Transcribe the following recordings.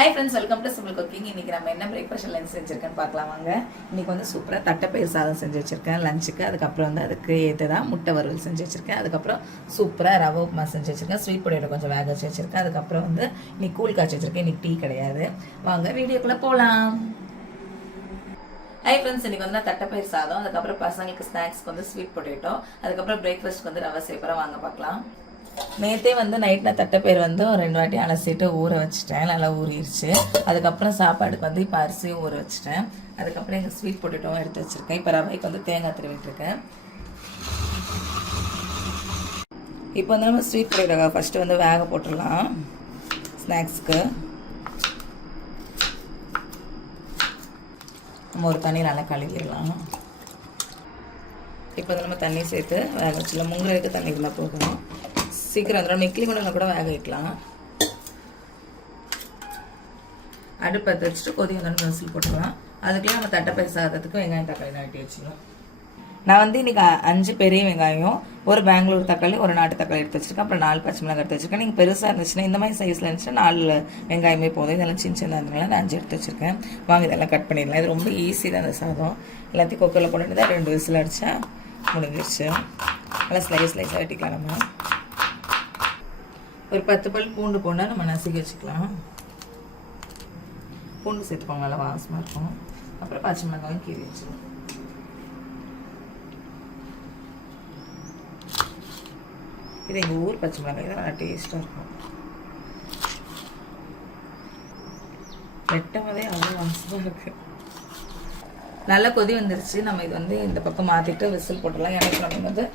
Hi friends, welcome to Simple Cooking. இன்னைக்கு நம்ம என்ன பிரேக்ஃபாஸ்ட் லஞ்ச் செஞ்சிருக்கேன்னு பார்க்கலாம் வாங்க. இன்னைக்கு வந்து சூப்பரா தட்டைப்பயிர் சாதம் செஞ்சு வச்சிருக்கேன் லஞ்சுக்கு. அதுக்கு அப்புறம் வந்து அதுக்கு ஏத்ததா முட்டை வறுவல் செஞ்சு வச்சிருக்கேன். அதுக்கு அப்புறம் சூப்பரா ரவை உப்புமா செஞ்சு வச்சிருக்கேன். ஸ்வீட் பொட்டேட்டோ கொஞ்சம் வேக வச்சு வச்சிருக்கேன். அதுக்கு அப்புறம் வந்து இன்னைக்கு கூல் காய்ச்சி வச்சிருக்கேன். இன்னைக்கு டீ கிடையாது. வாங்க வீடியோக்குள்ள போலாம். ஹை ஃப்ரெண்ட்ஸ், இன்னைக்கு வந்து தட்டைப்பயிர் சாதம், அதுக்கப்புறம் பசங்களுக்கு ஸ்நாக்ஸ்க்கு வந்து ஸ்வீட் பொட்டேட்டோ, அதுக்கப்புறம் பிரேக்ஃபாஸ்ட்க்கு வந்து ரவை சேப்பரம். வாங்க பார்க்கலாம். நேற்றே வந்து நைட் நான் தட்டைப்பயிர் வந்து ஒரு 2 வாட்டி அலசிட்டு ஊற வச்சுட்டேன். நல்லா ஊறிடுச்சு. அதுக்கப்புறம் சாப்பாடுக்கு வந்து இப்போ அரிசியும் ஊற வச்சுட்டேன். அதுக்கப்புறம் எங்கள் ஸ்வீட் பொட்டேட்டோவும் எடுத்து வச்சுருக்கேன். இப்போ ரவைக்கு வந்து தேங்காய் திருவிட்டுருக்கேன். இப்போ வந்து நம்ம ஸ்வீட் பொட்டேட்டோ ஃபஸ்ட்டு வந்து வேக போட்டுடலாம் ஸ்நாக்ஸுக்கு. நம்ம ஒரு தண்ணியில் நல்லா கழுவிடலாம். இப்போ வந்து நம்ம தண்ணி சேர்த்து வேக வச்சிடலாம். முங்குறதுக்கு தண்ணி இருந்தால் போகணும். சீக்கிரம் வந்துடும். இட்லி குண்டில் கூட வேக வைக்கலாம். அடுப்பை வச்சுட்டு கொதி வந்தோன்னு விசில் போட்டுக்கலாம். அதுக்குள்ளே நம்ம தட்டைப்பயிர் சாதத்துக்கு வெங்காயம் தக்காளி வெட்டி வச்சுக்கலாம். நான் வந்து இன்றைக்கி 5 பெரிய வெங்காயம், ஒரு பெங்களூர் தக்காளி, ஒரு நாட்டு தக்காளி எடுத்து வச்சுருக்கேன். அப்புறம் 4 பச்சை மிளகாய் எடுத்து வச்சுருக்கேன். நீங்கள் பெருசாக இருந்துச்சுன்னா இந்த மாதிரி சைஸில் இருந்துச்சுன்னா 4 வெங்காயமே போதும். இதெல்லாம் சின்ன சின்ன இருந்ததுனால நான் 5 எடுத்து வச்சுருக்கேன். வாங்க இதெல்லாம் கட் பண்ணிடலாம். இது ரொம்ப ஈஸி தான் அந்த சாதம். எல்லாத்தையும் குக்கரில் போட்டுட்டு தான் 2 விசில் அடித்தா முடிஞ்சிருச்சு. நல்லா ஸ்லைஸாக வெட்டிக்கலாம். நம்ம ஒரு 10 பல் பூண்டு போனால் நம்ம நசுக்கி வச்சுக்கலாம். பூண்டு சேர்த்துக்கோங்க, நல்லா வாசமாக இருக்கும். அப்புறம் பச்சை மிளகாயும் கீறி வச்சுக்கலாம். இது எங்கள் ஊர் பச்சை மிளகாய் தான், நல்லா டேஸ்ட்டாக இருக்கும். வெட்டும் போதே அவ்வளோ வாசமாக இருக்குது. நல்லா கொதி வந்துருச்சு. நம்ம இது வந்து இந்த பக்கம் மாற்றிட்டு விசில் போட்டுடலாம். எனக்கு நம்ம வந்து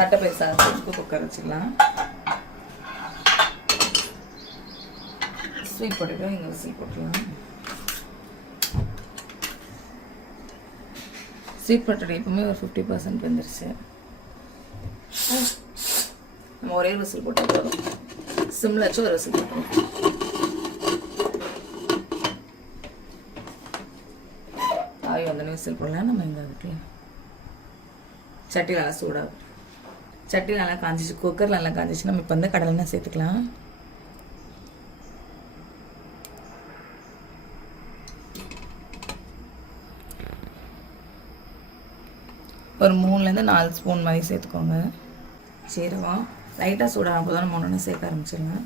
தட்டைப்பயிர் சாதத்துக்கு குக்கர் வச்சுக்கலாம். ஸ்வீட் பொட்டேட்டோ இங்கே விசில் போட்டுடலாம். ஸ்வீட் பொட்டேட்டோ எப்பவுமே ஒரு 50% வந்துருச்சு. நம்ம ஒரே விசில் போட்டு போதும். சிம்மில் வச்சு ஒரு விசில் போட்டுருவோம். ஆவி வந்தோடனே விசில் போடலாம். நம்ம இங்கே அதுக்கு சட்டி நல்லா சூடாகும். சட்டி நல்லா காஞ்சிச்சு, குக்கர் நல்லா காஞ்சிச்சு. நம்ம இப்போ வந்து கடலெண்ணெய் சேர்த்துக்கலாம். ஒரு 3லேருந்து 4 ஸ்பூன் மாதிரி சேர்த்துக்கோங்க. சீரகம் லைட்டாக சூடாக போதும். நம்ம ஒன்று சேர்க்க ஆரம்பிச்சிடலாம்.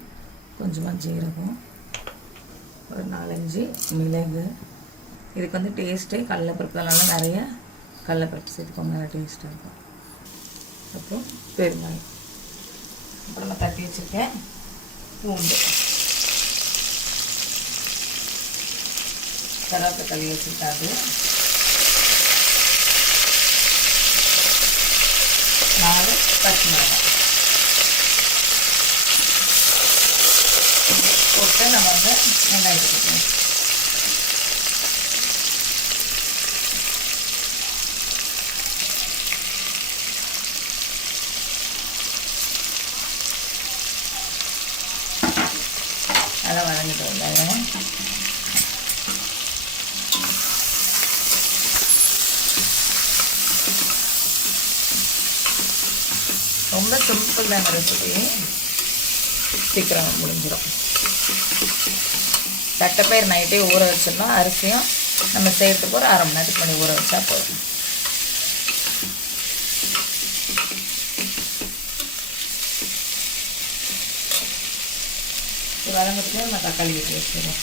கொஞ்சமாக ஜீரகம், ஒரு 4-5 மிளகு. இதுக்கு வந்து டேஸ்ட்டே கடலைப்பருப்புனால நிறைய கடலைப்பருப்பு சேர்த்துக்கோங்க, நல்லா டேஸ்ட்டாக இருக்கும். அப்புறம் பெருங்காயம், அப்புறம் நம்ம தட்டி வச்சுருக்கேன் பூண்டு, கருவேப்பிலை கழுவி வச்சுருக்காது, 4 பச்சை மிளகாய் போட்டு நம்ம வந்து வெங்காயத்தை போட்டுக்கலாம். நல்லா வதங்கிட்டு வெங்காயம். ரொம்ப சிம்பிள் தான் ரெசிபி, சீக்கிரம் முடிஞ்சிடும். தட்டைப்பயிர் நைட்டே ஊற வச்சிடணும். அரிசியும் நம்ம சேர்த்துக்கு ஒரு 1/2 மணி நேரத்துக்கு பண்ணி ஊற வச்சா போதும். வதங்கத்துலேயே நம்ம தக்காளி ஊற்றி வச்சுருவோம்.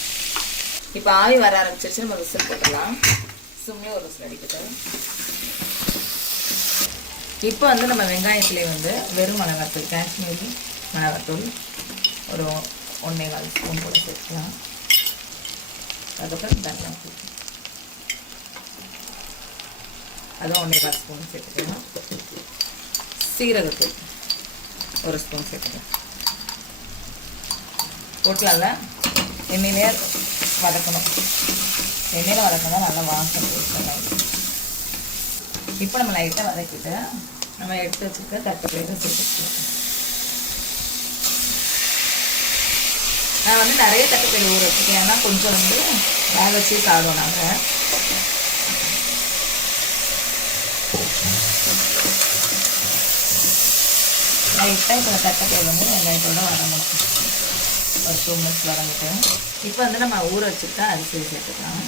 இப்போ ஆவி வர ஆரம்பிச்சிருச்சு. நம்ம விசில் போட்டுடலாம். சும்மே ஒரு விசில் அடிக்கட்டும். இப்போ வந்து நம்ம வெங்காயத்துலேயே வந்து வெறும் மிளகாத்தூள், காஷ்மீரி மிளகாத்தூள் ஒரு 1.25 ஸ்பூன் போட்டு சேர்த்துக்கலாம். அதுக்கப்புறம் தனியாத்தூள் அதுவும் 1.25 ஸ்பூன் சேர்த்துக்கலாம். சீரகத்தூள் 1 ஸ்பூன் சேர்த்துக்கலாம். போட்டுலாம்ல எண்ணெயிலே வதக்கணும். எண்ணெயில் வதக்கணும், நல்லா வாசம் போட்டு. இப்போ நம்ம லைட்டாக வதக்கிட்டு நம்ம எடுத்து வச்சுருக்க தட்டைப்பயிரை சேர்த்துக்கலாம். நான் வந்து நிறைய தட்டைப்பயிர் ஊற வச்சுருக்கேன். ஏன்னா கொஞ்சம் வந்து வேக வச்சு சாப்பிடுவோம் நாங்கள். லைட்டாக இப்போ தட்டைப்பயிர் வந்து வெங்காயத்தோடு வதங்கணும். ஒரு 2 மினிட்ஸ் வதங்கிட்டு இப்போ வந்து நம்ம ஊற வச்சுருக்க அரிசி சேர்த்துக்கலாம்.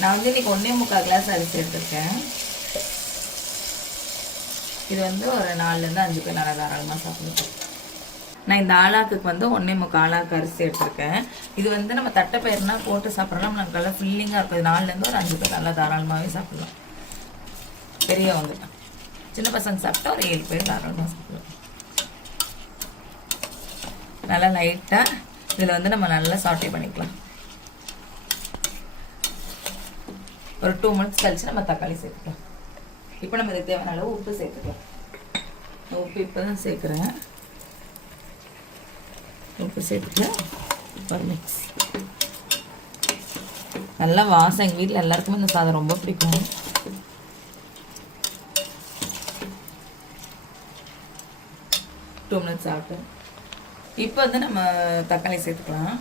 நான் வந்து இன்றைக்கி 1.25 கிளாஸ் அரிசி எடுத்துருக்கேன். இது வந்து ஒரு 4லேருந்து 5 பேர் நல்லா தாராளமாக சாப்பிடுவோம். நான் இந்த ஆளாக்குக்கு வந்து 1.25 ஆளாக்கு அரிசி எடுத்திருக்கேன். இது வந்து நம்ம தட்டைப்பயிர்னா போட்டு சாப்பிட்றோம்னா நமக்கு நல்லா ஃபில்லிங்காக இருக்கும். இது 4லேருந்து ஒரு 5 பேர் நல்லா தாராளமாகவே சாப்பிடலாம். பெரியவங்க, சின்ன பசங்க சாப்பிட்டா ஒரு 7 பேர் தாராளமாக சாப்பிடலாம். நல்லா லைட்டாக இதில் வந்து நம்ம நல்லா சாட்டே பண்ணிக்கலாம். ஒரு 2 மினிட்ஸ் கழிச்சு நம்ம தக்காளி சேர்த்துக்கலாம். இப்போ நம்ம இதுக்கு தேவையான அளவு உப்பு சேர்த்துக்கலாம். உப்பு இப்போ தான் சேர்க்குறேன். உப்பு சேர்த்துட்டு ஒரு மிக்ஸ். நல்லா வாசம். எங்கள் வீட்டில் எல்லாருக்குமே இந்த சாதம் ரொம்ப பிடிக்கும். டூ மினிட்ஸ் ஆகட்டும். இப்போ வந்து நம்ம தக்காளி சேர்த்துக்கலாம்.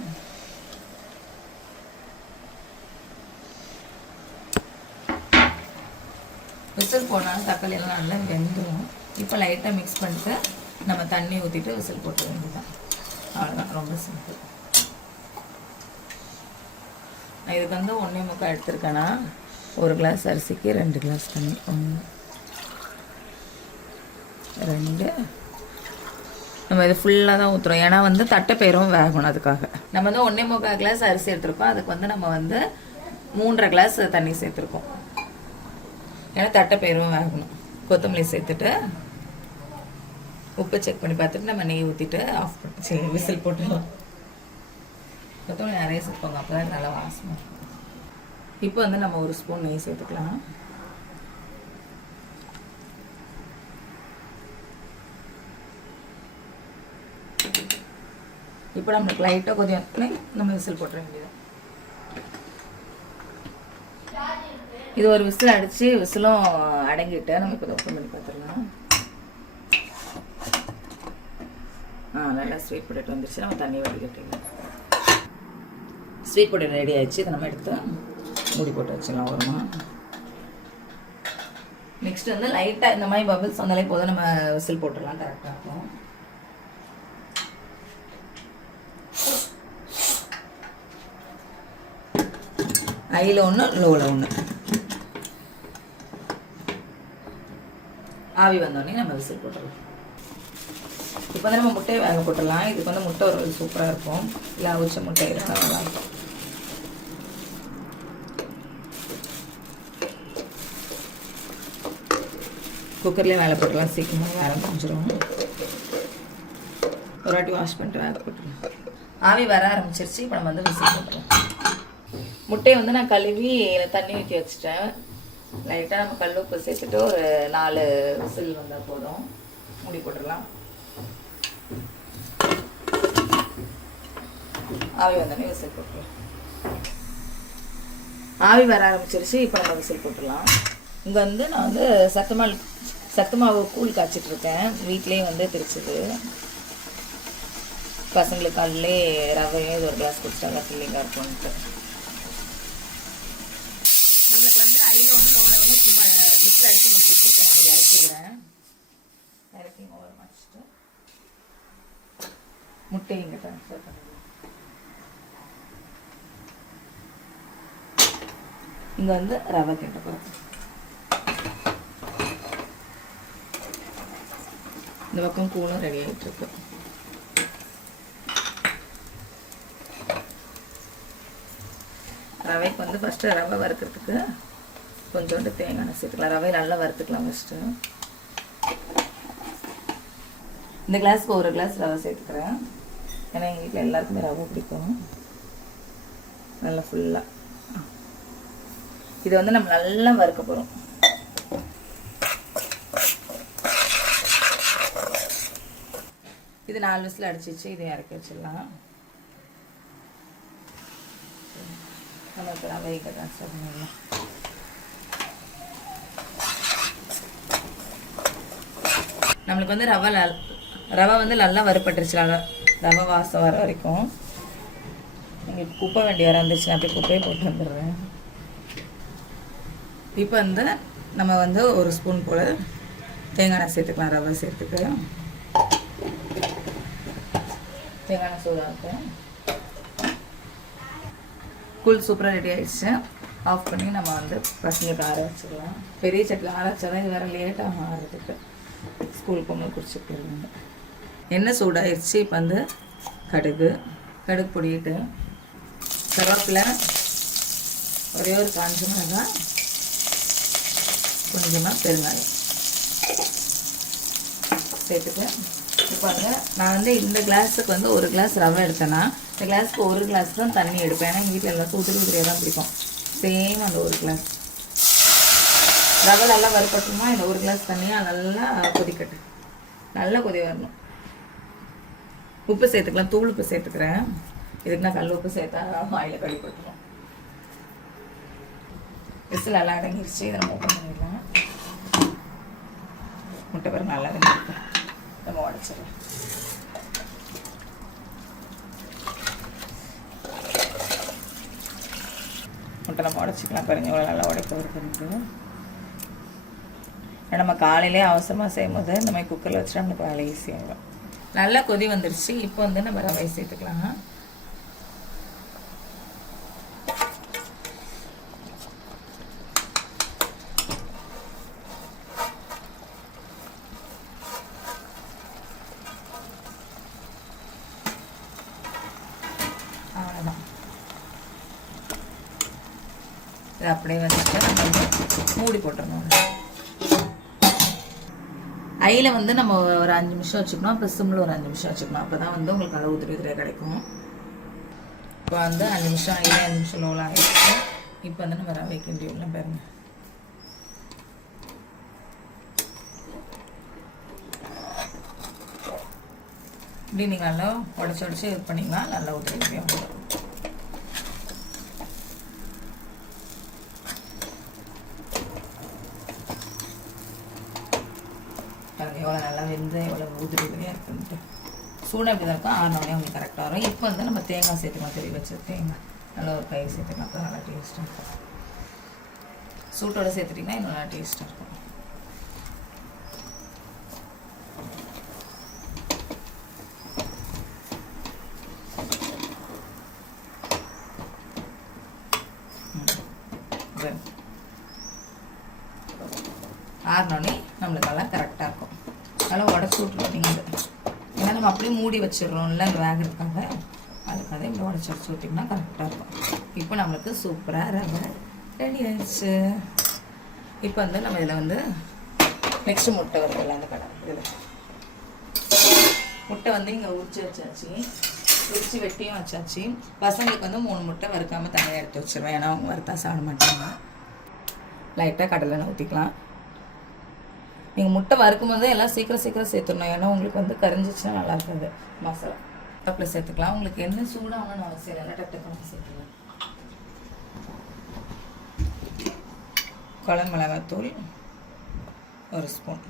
விசில் போனாலும் தக்காளி எல்லாம் நல்லா வெந்துடும். இப்போ லைட்டாக மிக்ஸ் பண்ணிட்டு நம்ம தண்ணி ஊற்றிட்டு விசில் போட்டு வேண்டியதான். அவ்வளோதான், ரொம்ப சிம்பிள். நான் இதுக்கு வந்து 1.25 எடுத்துருக்கேன்னா 1 கிளாஸ் அரிசிக்கு 2 கிளாஸ் தண்ணி. 1 2 நம்ம இது ஃபுல்லாக தான் ஊற்றுறோம். ஏன்னா வந்து தட்டைப்பயிரும் வேகணும். அதுக்காக நம்ம வந்து 1.25 கிளாஸ் அரிசி எடுத்துருக்கோம். அதுக்கு வந்து நம்ம வந்து 3.5 கிளாஸ் தண்ணி சேர்த்துருக்கோம். ஏன்னா தட்டைப்பயிரும் வேகணும். கொத்தமல்லி சேர்த்துட்டு உப்பு செக் பண்ணி பார்த்துட்டு நம்ம நெய் ஊற்றிட்டு ஆஃப் பண்ணி விசில் போட்டுடலாம். கொத்தமல்லி நிறைய சேர்ப்போங்க, அப்போ தான் நல்லா வாசமாக இருக்கும். இப்போ வந்து நம்ம 1 ஸ்பூன் நெய் சேர்த்துக்கலாம். இப்போ நம்மளுக்கு லைட்டாக கொதியும் நம்ம விசில் போட்டுற வேண்டியது. இது ஒரு விசில் அடித்து விசிலும் அடங்கிட்டு நம்ம இப்போ ஓப்பன் பண்ணி பார்த்துடலாம். நல்லா ஸ்வீட் பொட்டேட்டோ வந்துருச்சு. நம்ம தண்ணி வடிகட்டிடலாம். ஸ்வீட் பொட்டேட்டோ ரெடி ஆயிடுச்சு. இதை நம்ம எடுத்து மூடி போட்டு வச்சிடலாம் வருமா. நெக்ஸ்ட் வந்து லைட்டாக இந்த மாதிரி பபிள்ஸ் வந்தாலே போதும், நம்ம விசில் போட்டுடலாம். கரெக்டாக இருக்கும். ஹையில் 1 லோவில் 1. ஆவி வந்தோடனே நம்ம விசில் போட்டுடலாம். இப்போ வந்து நம்ம முட்டையை வேக போட்டுடலாம். இதுக்கு வந்து முட்டை ஒரு சூப்பராக இருக்கும். இல்லை அவிச்ச முட்டை இருந்தால் நல்லாயிருக்கும். குக்கர்லேயே வேலை போட்டுடலாம். சீக்கிரமாக வேலை முடிஞ்சிடும். ஒரு வாட்டி வாஷ் பண்ணிட்டு வேலை போட்டுடலாம். ஆவி வர ஆரம்பிச்சிருச்சு. இப்போ நம்ம வந்து விசில் போட்டுடலாம். முட்டையை வந்து நான் கழுவி தண்ணி ஊற்றி வச்சுட்டேன். லைட்டாக நம்ம கல் உப்பு சேர்த்துட்டு ஒரு 4 விசில் வந்தால் போதும். மூடி போட்டுடலாம். ஆவி வந்தோடனே விசில் போட்டுடலாம். ஆவி வர ஆரம்பிச்சிருச்சு. இப்போ நம்ம விசில் போட்டுடலாம். இங்கே வந்து நான் வந்து சத்து மாவு கூழ் காய்ச்சிட்ருக்கேன். வீட்லேயே வந்து திரிச்சுது. பசங்களுக்கு காலையிலே ரவையும் இது 1 கிளாஸ் குடிச்சிட்டாங்க, ஃபில்லிங்காக இருக்கும்ட்டு. நம்மளுக்கு வந்து ஐயில் வந்து லோவில் வந்து சும்மா விசில் அடித்து முடிச்சுட்டு இப்போ நம்ம இறக்கிடுறேன். இறக்கி ஓவர் வச்சுட்டு முட்டையை இங்கே ட்ரான்ஸ்ஃபர் பண்ணிடுவோம். இங்கே வந்து ரவை கிட்ட போகிறோம். இந்த பக்கம் கூழும் ரெடி ஆகிட்டுருக்கு. ரவைக்கு வந்து ஃபஸ்ட்டு ரவை வறுக்கிறதுக்கு கொஞ்சோண்டு தேங்காய் சேர்த்துக்கலாம். ரவை நல்லா வறுத்துக்கலாம் ஃபஸ்ட்டு. இந்த கிளாஸ்க்கு 1 கிளாஸ் ரவை சேர்த்துக்கிறேன். ஏன்னா எங்கள் வீட்டில் எல்லாருக்குமே ரவை பிடிக்கும். நல்லா ஃபுல்லாக இது வந்து நம்ம நல்லா வறுக்க போகிறோம். இது 4 விசில் அடிச்சிச்சு. இதை இறக்கி வச்சிடலாம். நம்ம இப்போ ரவையை ட்ரான்ஸ்ஃபர் பண்ணிடலாம். நம்மளுக்கு வந்து ரவை வந்து நல்லா வறுப்பட்டுருச்சு. ரவை வாசம் வர வரைக்கும். நீங்கள் குப்பை வண்டி வர வந்துருச்சு. நான் அப்படியே குப்பையை போட்டு வந்துடுறேன். இப்போ வந்து நம்ம வந்து 1 ஸ்பூன் போல் தேங்காய் எண்ணெய் சேர்த்துக்கலாம். ரவை சேர்த்துக்கு தேங்காய் எண்ணெய் சூடாக கூழ் சூப்பராக ரெடி ஆகிடுச்சு. ஆஃப் பண்ணி நம்ம வந்து பசங்களுக்கு ஆற வச்சுக்கலாம். பெரிய சட்டில் ஆற வச்சா தான் இது வேறு லேட்டாக ஆறுறதுக்கு. ஸ்கூல் போகும்போது குடிச்சிட்டு போயிருவாங்க. எண்ணெய் சூடாகிடுச்சு. இப்போ வந்து கடுகு பொடியிட்டு கருவேப்பிலை, ஒரே ஒரு காஞ்ச மிளகாய், கொஞ்சமாக பெருங்காயம் சேர்த்துட்டு இப்போ வந்து நான் வந்து இந்த கிளாஸுக்கு வந்து ஒரு கிளாஸ் ரவை எடுத்தேன்னா இந்த கிளாஸுக்கு ஒரு கிளாஸ் தான் தண்ணி எடுப்பேன். ஏன்னா எங்கள் வீட்டில் எல்லாத்தையும் உதிரியாக தான் பிடிக்கும். சேம் அந்த ஒரு கிளாஸ் ரவை நல்லா வறுப்பட்டோம்னா இந்த ஒரு கிளாஸ் தண்ணியாக நல்லா கொதிக்கட்டு, நல்லா கொதி வரணும். உப்பு சேர்த்துக்கலாம். தூள் உப்பு சேர்த்துக்கிறேன். இதுக்கு நான் கல் உப்பு சேர்த்தா ஆயில கடிப்பட்டுரும். விசில் நல்லா அடங்கிடுச்சு. இதை நம்ம ஓப்பன் பண்ணிடலாம். முட்டை பிறகு நல்லா அடங்கிடுச்சு. நம்ம உடச்சிடலாம். முட்டை நம்ம உடச்சிக்கலாம். பாருங்க இவ்வளோ நல்லா உடைக்க வருது. நம்ம காலையிலே அவசரமாக செய்யும் போது இந்த மாதிரி குக்கரில் வச்சுட்டா நமக்கு வேலை ஈஸியாகிடும். நல்லா கொதி வந்துருச்சு. இப்போ வந்து நம்ம ரவை சேர்த்துக்கலாம். அவ்வளோதான். இது அப்படியே வந்துட்டு நம்ம வந்து மூடி போட்டுடணும். ஐயில் வந்து நம்ம ஒரு 5 நிமிஷம் வச்சுக்கணும். அப்புறம் சிம்மில் ஒரு 5 நிமிஷம் வச்சுக்கணும். அப்போ தான் வந்து உங்களுக்கு நல்லா உதிரியாக கிடைக்கும். இப்போ வந்து 5 நிமிஷம் ஐயில் 5 நிமிஷம் லோவில் ஆகிடுச்சு. இப்போ வந்து நம்ம ரவை கிண்டிடலாம். பாருங்க இப்படி நீங்கள் நல்லா உடச்சி இது பண்ணிங்கன்னா நல்லா உதிரியாக வரும். எவ்வளோ நல்லா வெந்து எவ்வளோ உதிரியாக இருக்குன்ட்டு சூடாக இப்படி தான் இருக்கும். 6 மணி உங்களுக்கு கரெக்டாக வரும். இப்போ வந்து நம்ம தேங்காய் சேர்த்துக்கலாம். தெரிய வச்சு தேங்காய் நல்லா ஒரு கை சேர்த்துக்கலாம். அப்போ நல்லா டேஸ்ட்டாக இருக்கும். சூட்டோட சேர்த்துட்டிங்கன்னா இன்னும் நல்லா டேஸ்ட்டாக இருக்கும். ஆறினோடனே நம்மளுக்கு நல்லா கரெக்டாக இருக்கும். நல்லா உடச்சி விட்டுருவீங்க. ஏன்னா நம்ம அப்படியே மூடி வச்சிடுறோம்ல அந்த வேகிறதுக்காக. அதுக்காக இப்படி உடச்சி விட்டிங்கன்னா கரெக்டாக இருக்கும். இப்போ நம்மளுக்கு சூப்பராக ரவை ரெடி ஆயிடுச்சு. இப்போ வந்து நம்ம இதில் வந்து நெக்ஸ்ட்டு முட்டை வருதில்ல அந்த கடை இதில் முட்டை வந்து இங்கே உரிச்சு வச்சாச்சு. உரிச்சு வெட்டியும் வச்சாச்சு. பசங்களுக்கு வந்து 3 முட்டை வறுக்காமல் தனியாக எடுத்து வச்சுருவேன். ஏன்னா அவங்க வறுத்தா சாப்பிட மாட்டாங்க. லைட்டாக கடலை ஊற்றிக்கலாம். நீங்கள் முட்டை வறுக்கும் போது எல்லாம் சீக்கிரம் சேர்த்துடணும். ஏன்னா உங்களுக்கு வந்து கரிஞ்சிச்சுன்னா நல்லா இருக்காது. மசாலா கப்பில் சேர்த்துக்கலாம். உங்களுக்கு என்ன சூடாகணும்னு அவசியம் இல்லை. டக்கு சேர்த்துக்கலாம். குழம்பு மிளகாத்தூள் 1 ஸ்பூன்.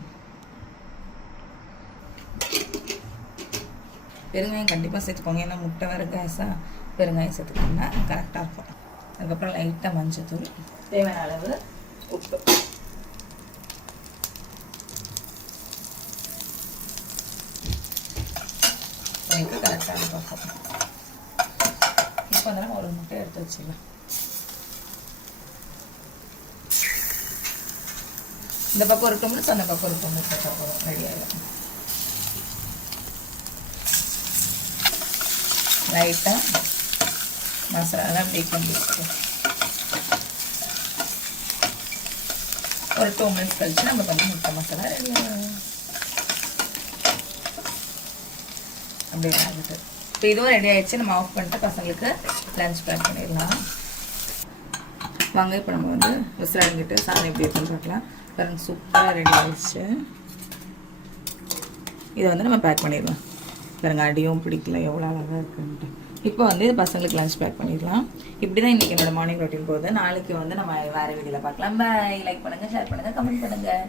பெருங்காயம் கண்டிப்பாக சேர்த்துக்கோங்க. ஏன்னா முட்டை வேறு கேஸாக பெருங்காயம் சேர்த்துக்கிட்டிங்கன்னா கரெக்டாக இருக்கும். அதுக்கப்புறம் லைட்டாக மஞ்சத்தூள், தேவையான அளவு உப்பு. கரெக்டாக இருக்கும். இப்போ வந்து நம்ம ஒரு முட்டை எடுத்து வச்சுக்கலாம். இந்த பக்கம் ஒரு டம்ளர், அந்த பக்கம் ஒரு டம்ளர் போதும், ரெடி ஆகிடும். லைட்டாக மசாலா பேக்கன் வச்சுக்கலாம். ஒரு 2 மினிட்ஸ் கழிச்சு நம்ம வந்து முட்டை மசாலா ரெடி ஆகிடும். அப்படியே ஆகிட்டு இப்போ இதுவும் ரெடி ஆகிடுச்சு. நம்ம ஆஃப் பண்ணிட்டு பசங்களுக்கு லஞ்ச் பேக் பண்ணிடலாம். வாங்க இப்போ நம்ம வந்து விசில் அடங்கிட்டு சாதம் எப்படி இருக்குன்னு பார்க்கலாம். பாருங்க சூப்பராக ரெடி ஆகிடுச்சு. இதை வந்து நம்ம பேக் பண்ணிடலாம். பாருங்க அடியும் பிடிக்கல எவ்வளோ அழகாக இருக்குன்ட்டு. இப்போ வந்து பசங்களுக்கு லஞ்ச் பேக் பண்ணிடலாம். இப்படி தான் இன்றைக்கி என்னோடய மார்னிங் ரொட்டீன் போகுது. நாளைக்கு வந்து நம்ம வேறு வீடியோவில் பார்க்கலாம். பாய். லைக் பண்ணுங்கள், ஷேர் பண்ணுங்கள், கமெண்ட் பண்ணுங்கள்.